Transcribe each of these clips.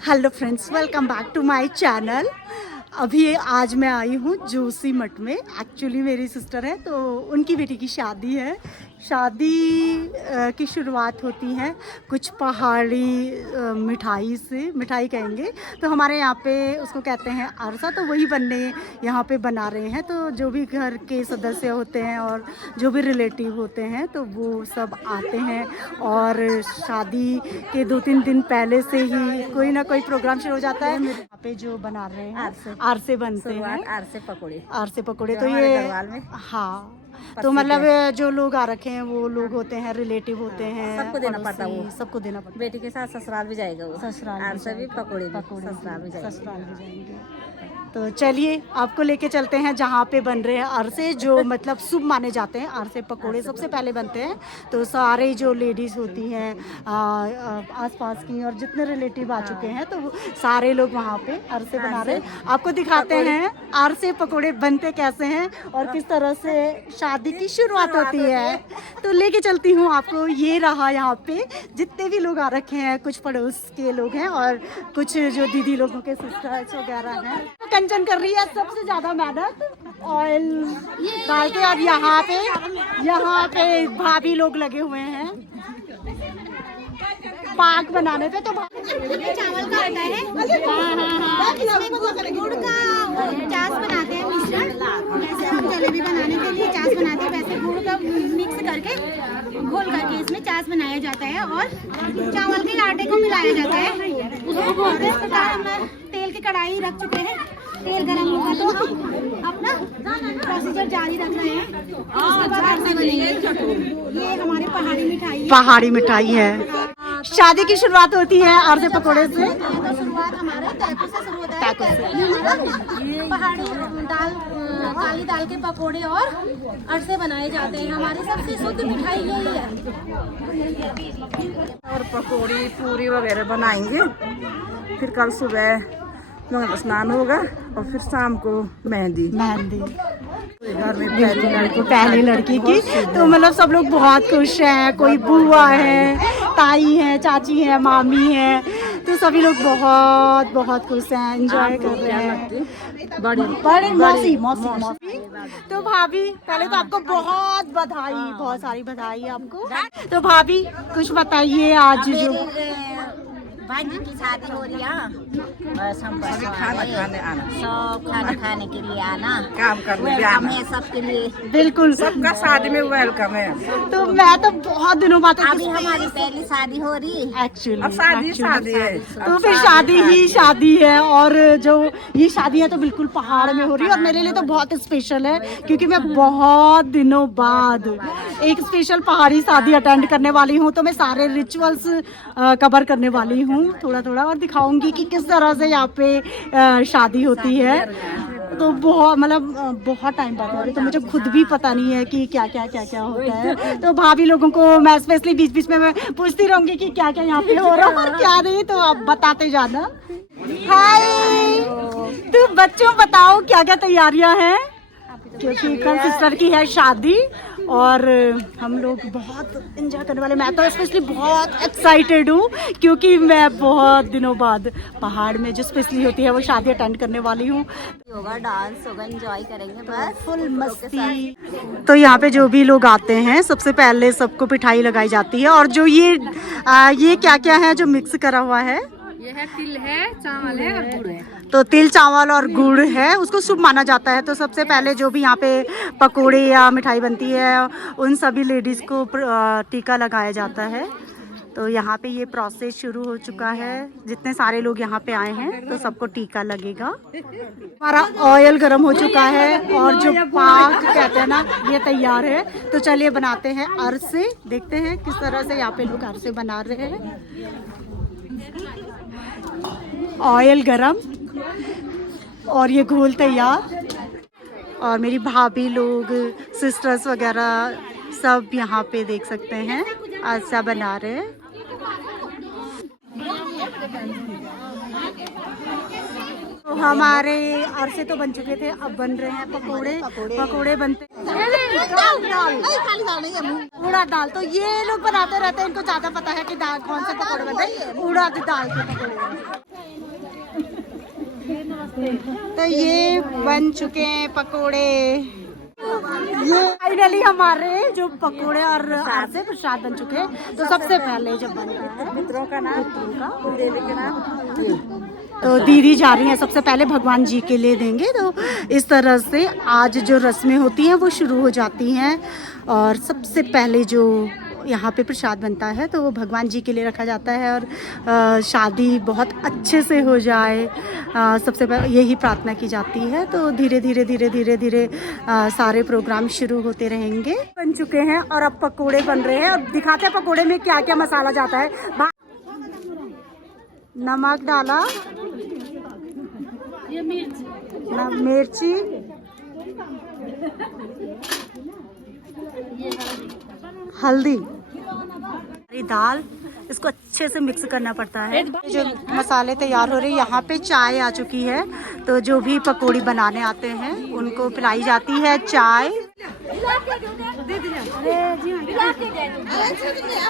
Hello friends, welcome back to my channel. अभी आज मैं आई हूँ जोशी मठ में। एक्चुअली मेरी सिस्टर है तो उनकी बेटी की शादी है। शादी की शुरुआत होती है कुछ पहाड़ी मिठाई से, मिठाई कहेंगे तो हमारे यहाँ पे उसको कहते हैं अरसा। तो वही बनने यहाँ पे बना रहे हैं। तो जो भी घर के सदस्य होते हैं और जो भी रिलेटिव होते हैं तो वो सब आते हैं और शादी के 2-3 दिन पहले से ही कोई ना कोई प्रोग्राम शुरू हो जाता है। यहाँ पे जो बना रहे हैं आरसे बनते हैं, आरसे पकोड़े। तो ये हाँ, तो मतलब जो लोग आ रखे हैं वो लोग होते हैं, रिलेटिव होते हैं, सबको देना पड़ता है। वो सबको देना पड़ता है। बेटी के साथ ससुराल भी जाएगा, वो ससुराल भी पकोड़े ससुराल भी जाएगा। ससुराल भी जाएंगे। तो चलिए आपको लेके चलते हैं जहाँ पे बन रहे हैं अरसे, जो मतलब शुभ माने जाते हैं। अरसे पकोड़े सबसे पहले बनते हैं। तो सारे जो लेडीज़ होती हैं आसपास की और जितने रिलेटिव आ चुके हैं तो वो सारे लोग वहाँ पे अरसे बना रहे हैं। आपको दिखाते हैं अरसे पकोड़े बनते कैसे हैं और किस तरह से शादी की शुरुआत होती है। तो लेके चलती हूँ आपको। ये रहा यहाँ पे जितने भी लोग आ रखे हैं, कुछ पड़ोस के लोग हैं और कुछ जो दीदी लोगों के सिस्टर्स वगैरह हैं। कंचन कर रही है सबसे ज्यादा मेहनत ऑयल डाल के। और यहाँ पे भाभी लोग लगे हुए हैं पाक बनाने पे। तो चावल का आटा है, गुड़ का चास बनाते हैं मिश्रण। जैसे हम जलेबी बनाने के लिए चास बनाते हैं वैसे गुड़ का मिक्स करके घोल करके इसमें चास बनाया जाता है और चावल के आटे को मिलाया जाता है। उसको बोलते हैं। इस प्रकार हम तेल की कढ़ाई रख चुके हैं। तेल गरम होगा तो हम अपना प्रोसीजर जारी रख रहे हैं। उसके बाद अरसे बनेंगे। ये हमारे पहाड़ी मिठाई है। शादी की शुरुआत होती है अरसे पकोड़े से। तो शुरुआत हमारे तैको से शुरू होता है। पहाड़ी दाल, काली दाल के पकोड़े और अरसे बनाए जाते हैं। हमारी सबसे शुद्ध मिठाई यही है। और पकोड़ी पूरी वगैरह बनाएंगे। फिर कल सुबह मंगल स्नान होगा और फिर शाम को मेहंदी। घर में पहली लड़की की तो मतलब सब लोग बहुत खुश हैं। कोई बुआ है, ताई है, चाची है, मामी है, तो सभी लोग बहुत बहुत खुश हैं, एंजॉय कर रहे हैं। बड़ी मौसी। तो भाभी पहले तो आपको बहुत बधाई, बहुत सारी बधाई आपको। तो भाभी कुछ बताइए आज जो भांजी की शादी हो रही है। बस हम सब खाना खाने के लिए आना, काम करने वेलकम है सबके लिए। बिल्कुल सबका शादी में वेलकम है। तो मैं तो बहुत दिनों बाद अभी हमारी पहली शादी हो रही है। एक्चुअली अब शादी है। तो फिर शादी ही शादी है। और जो ये शादी है तो बिल्कुल पहाड़ में हो रही है और मेरे लिए तो बहुत स्पेशल है क्योंकि मैं बहुत दिनों बाद एक स्पेशल पहाड़ी शादी अटेंड करने वाली हूँ। तो मैं सारे रिचुअल्स कवर करने वाली हूँ थोड़ा थोड़ा और दिखाऊंगी कि किस तरह से यहाँ पे शादी होती है। तो बहुत मतलब बहुत टाइम बाद हो रही, तो मुझे खुद भी पता नहीं है कि क्या क्या होता है। तो भाभी लोगों को मैं स्पेशली बीच बीच में मैं पूछती रहूंगी कि क्या क्या यहाँ पे हो रहा है और क्या नहीं, तो आप बताते जाना। हाय, तो बच्चों बताओ क्या क्या तैयारियां हैं, क्योंकि कल सिस्टर की है शादी और हम लोग बहुत एंजॉय करने वाले। मैं तो स्पेशली बहुत एक्साइटेड हूँ क्योंकि मैं बहुत दिनों बाद पहाड़ में जो स्पेशली होती है वो शादी अटेंड करने वाली हूँ। होगा डांस होगा, एंजॉय करेंगे बस फुल मस्ती। तो यहाँ पे जो भी लोग आते हैं सबसे पहले सबको मिठाई लगाई जाती है। और जो ये क्या क्या है जो मिक्स करा हुआ है, ये है तिल है, चावल है और गुड़ है। तो तिल, चावल और गुड़ है, उसको शुभ माना जाता है। तो सबसे पहले जो भी यहाँ पे पकोड़े या मिठाई बनती है उन सभी लेडीज़ को टीका लगाया जाता है। तो यहाँ पे ये प्रोसेस शुरू हो चुका है। जितने सारे लोग यहाँ पे आए हैं तो सबको टीका लगेगा। हमारा ऑयल गर्म हो चुका है और जो पाक कहते हैं ना ये तैयार है। तो चलिए बनाते हैं अरसे, देखते हैं किस तरह से यहाँ पे लोग अरसे बना रहे हैं। ऑयल गरम और ये घोल तैयार और मेरी भाभी लोग, सिस्टर्स वगैरह सब यहाँ पे देख सकते हैं अरसा बना रहे हैं। तो हमारे अरसे तो बन चुके थे, अब बन रहे हैं पकोड़े बनते उड़द दाल। तो ये लोग बनाते रहते हैं, इनको ज्यादा पता है कि दाल कौन से पकोड़े बनते हैं। उड़द दाल के पकोड़े तो ये बन चुके हैं पकोड़े। ये फाइनली हमारे जो पकोड़े और आज से प्रसाद बन चुके हैं। तो सबसे पहले जब बनता है मित्रों का नाम, देवी के नाम, तो दीदी जा रही हैं सबसे पहले भगवान जी के लिए देंगे। तो इस तरह से आज जो रस्में होती हैं वो शुरू हो जाती हैं। और सबसे पहले जो यहाँ पे प्रसाद बनता है तो वो भगवान जी के लिए रखा जाता है। और शादी बहुत अच्छे से हो जाए, सबसे पहले यही प्रार्थना की जाती है। तो धीरे धीरे धीरे धीरे धीरे सारे प्रोग्राम शुरू होते रहेंगे। बन चुके हैं और अब पकोड़े बन रहे हैं। अब दिखाते हैं पकोड़े में क्या क्या मसाला जाता है। नमक डाला, ये मिर्ची, हल्दी, दाल, इसको अच्छे से मिक्स करना पड़ता है। जो मसाले तैयार हो रहे हैं, यहाँ पे चाय आ चुकी है। तो जो भी पकौड़ी बनाने आते हैं उनको पिलाई जाती है चाय।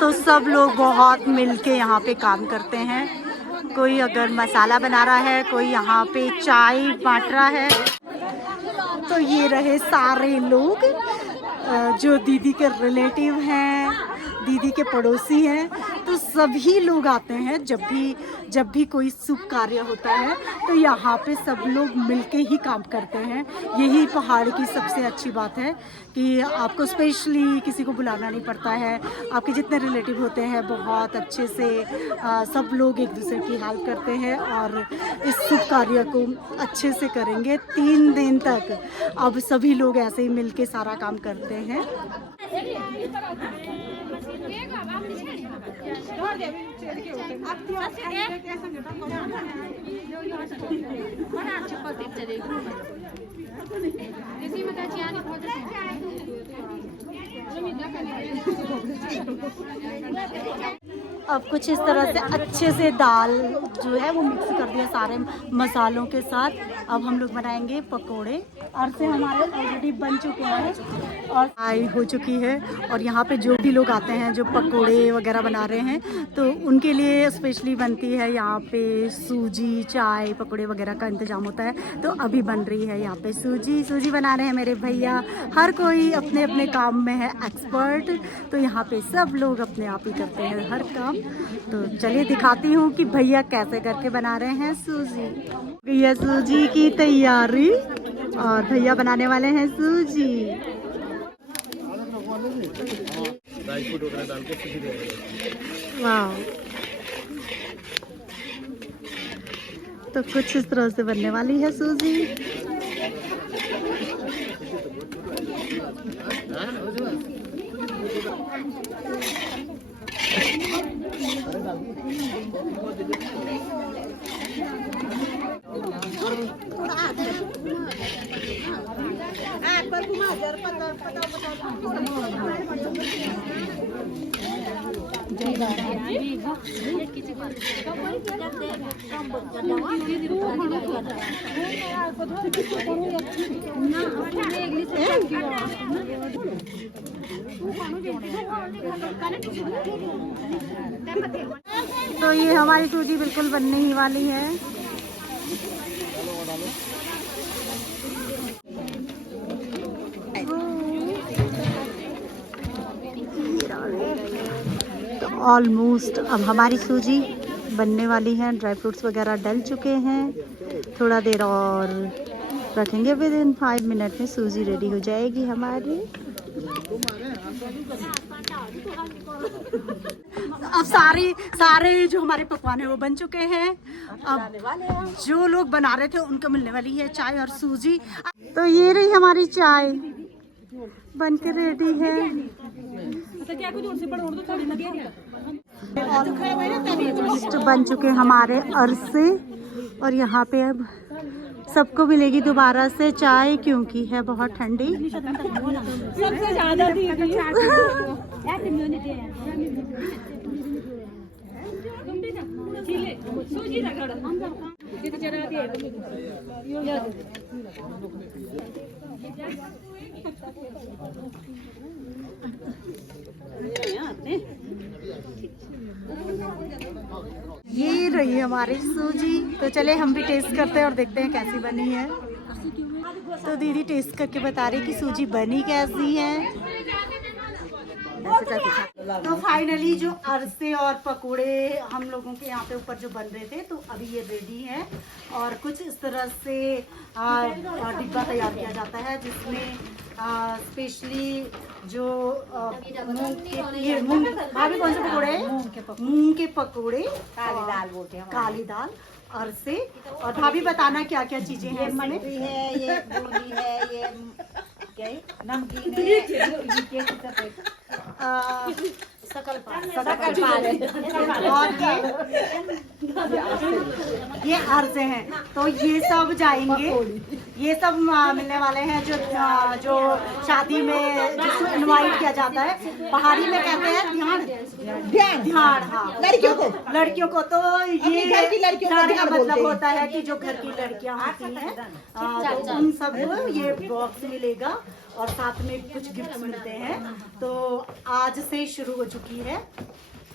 तो सब लोग बहुत मिलके यहाँ पे काम करते हैं। कोई अगर मसाला बना रहा है, कोई यहाँ पे चाय बांट रहा है। तो ये रहे सारे लोग जो दीदी के रिलेटिव हैं, दीदी के पड़ोसी हैं। तो सभी लोग आते हैं जब भी कोई शुभ कार्य होता है तो यहाँ पे सब लोग मिलके ही काम करते हैं। यही पहाड़ की सबसे अच्छी बात है कि आपको स्पेशली किसी को बुलाना नहीं पड़ता है। आपके जितने रिलेटिव होते हैं बहुत अच्छे से सब लोग एक दूसरे की हेल्प करते हैं और इस शुभ कार्य को अच्छे से करेंगे 3 दिन तक। अब सभी लोग ऐसे ही मिलके सारा काम करते हैं। अब कुछ इस तरह से अच्छे से दाल जो है वो मिक्स कर दिया सारे मसालों के साथ। अब हम लोग बनाएंगे पकोड़े। और से हमारे ऑलरेडी बन चुके हैं और चाय हो चुकी है। और यहाँ पे जो भी लोग आते हैं जो पकोड़े वगैरह बना रहे हैं तो उनके लिए स्पेशली बनती है यहाँ पे सूजी, चाय, पकोड़े वगैरह का इंतजाम होता है। तो अभी बन रही है यहाँ पे सूजी बना रहे हैं मेरे भैया। हर कोई अपने अपने काम में है एक्सपर्ट। तो यहाँ पे सब लोग अपने आप ही करते हैं हर काम। तो चलिए दिखाती हूँ कि भैया कैसे करके बना रहे हैं सूजी। भैया सूजी की तैयारी और भैया बनाने वाले हैं सूजी। वाह, तो कुछ इस तरह से बनने वाली है सूजी। तो ये हमारी सूजी बिल्कुल बनने ही वाली है। तो ऑलमोस्ट अब हमारी सूजी बनने वाली है। ड्राई फ्रूट्स वगैरह डल चुके हैं। थोड़ा देर और रखेंगे, विद इन 5 मिनट में सूजी रेडी हो जाएगी हमारी। अब सारे जो हमारे पकवान है वो बन चुके हैं। अब जो लोग बना रहे थे उनको मिलने वाली है चाय और सूजी। तो ये रही हमारी चाय बन के रेडी है। ऑलमोस्ट बन चुके हमारे अरसे। और यहाँ पे अब सबको मिलेगी दोबारा से चाय क्योंकि है बहुत ठंडी। सबसे ज्यादा ये रही हमारी सूजी। तो चले हम भी टेस्ट करते हैं और देखते हैं कैसी बनी है। तो दीदी टेस्ट करके बता रही कि सूजी बनी कैसी है। तो फाइनली जो अरसे और पकोड़े हम लोगों के यहाँ पे ऊपर जो बन रहे थे, तो अभी ये रेडी है। और कुछ इस तरह से डिब्बा तैयार किया जाता है, जिसमें स्पेशली जो मूंग भाभी कौन से पकोड़े हैं? मूंग के पकोड़े, काली दाल बोलते हैं काली दाल, अरसे। और भाभी बताना क्या क्या चीजें हैं इसमें? मटरी है, ये बूंदी है, ये क्या है? नमकीन है, ये सकल पाल और ये अर्जे हैं। तो ये सब जाएंगे, ये सब मिलने वाले हैं जो शादी में जिसको इनवाइट किया जाता है। पहाड़ी में कहते हैं ध्यान। हाँ, लड़कियों को तो ये ध्यान का मतलब होता है कि जो घर की लड़कियां होती हैं, तो उन सबको ये बॉक्स मिलेगा और साथ में कुछ गिफ्ट मिलते हैं। तो आज से शुरू हो चुकी है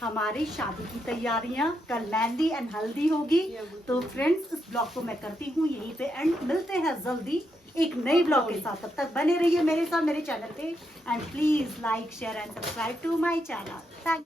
हमारी शादी की तैयारियां। कल मेहंदी एंड हल्दी होगी। तो फ्रेंड्स, इस ब्लॉग को मैं करती हूँ यहीं पे एंड। मिलते हैं जल्दी एक नई ब्लॉग के साथ। तब तक बने रहिए मेरे साथ, मेरे चैनल पे। And please like, share and subscribe to my channel. Thank